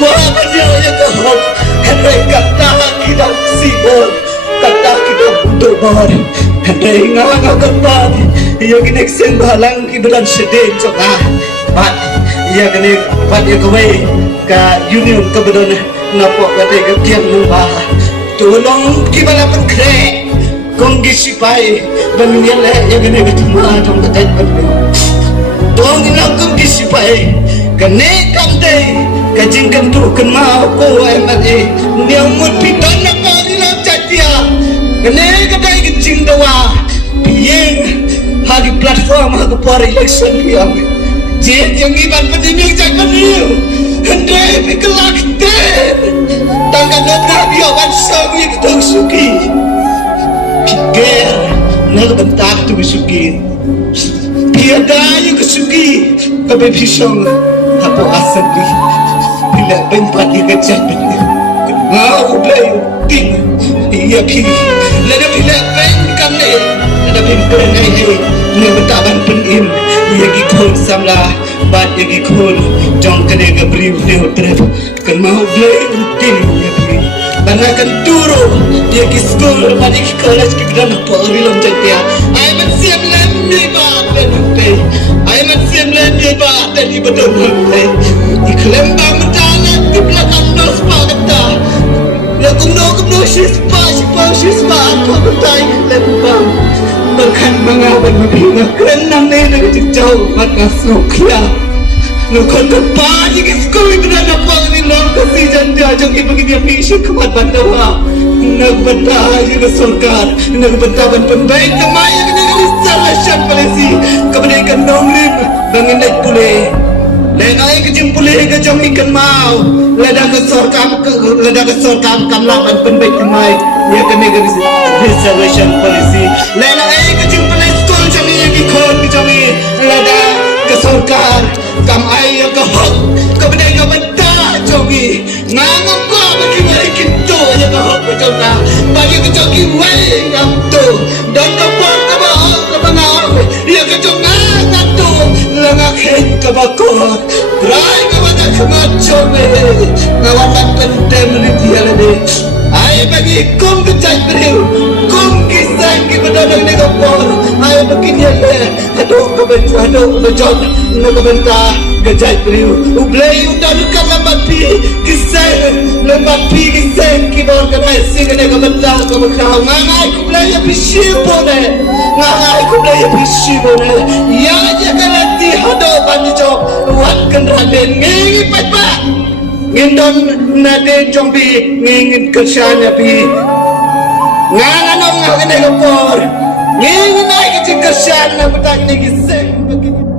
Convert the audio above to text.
Wah dia yang kehok Henry kata kita sibol kata kita butuh bar Henry nganga kepat ia kini sembhalang kibelan sedih coba bat ia kini bat ia kawai ka union kebedan napok kata ke tiang nubah tolong kibala pengkre konggi sipai banyele ia kini ketemu trong ketat berdua tolong inakum kisipai kene kamde kajing kentu kenma ko ai mate nyamut piton na parilam chatia kene kadai kajing dawa pieng hagi platform hagi por election piam je jangi ban pajing jagan niu hendre pikelak te tangga nobra bio ban sangi kitong suki pikir nak bentak tu suki tiada yang kesuki kabe pisang apa asal di bila bentak dikejar benar mau play ting ia pi lada bila ben kamne lada ben penai ni betaban penin ia gikon samla bat ia gikon jong kene gabri ne hotre kan mau play ting ia pi banakan turu ia ki school balik college ki dan apa bilom jatia ai man siap lembi ba benute ai man siap lembi ba tadi betul betul ikhlam ba matala di belakang dos pa kata la kumno shispa aku betai ikhlam ba berkan mengawan mabina kerana ne jauh maka sokya no kon pa ji ki school ki dan apa ni lo kasi janda joki begini misi kuat bandawa nagbanta ji ke sarkar nagbantaban pembaik namanya ke negeri salahsyan polisi kebanyakan nonglim bangin naik pule lengai ke jimpule ke jamikan mau leda ke sarkar kamlaban pembaik namai ya ke negeri salahsyan polisi lengai ke jimpule school jami ki khon ki jami leda ke sarkar kam ai ke hok kebanyakan banta jogi ngangam ko bagi baik itu ya ke hok betul bagi kecoki wai ngam tu dan kapal kabang dia kecong ngam tu langakhen kabakor try kabada kemacome ngawan pentem ni dia le ai bagi kum kecai beriu kum kisah ki bedodong ni kapal ai bagi dia le aduh kebejon nagabenta gajai beriu ublei udah lambat pi kisah ki bor kana singane kabenta kabakau ngangai kublai pisibone ya jagalati hado banjo wat kan raden ngi papa ngindon nade jombi ngin kersana pi nganganong ngane kapor ngi nai ke kersana betak ni kisah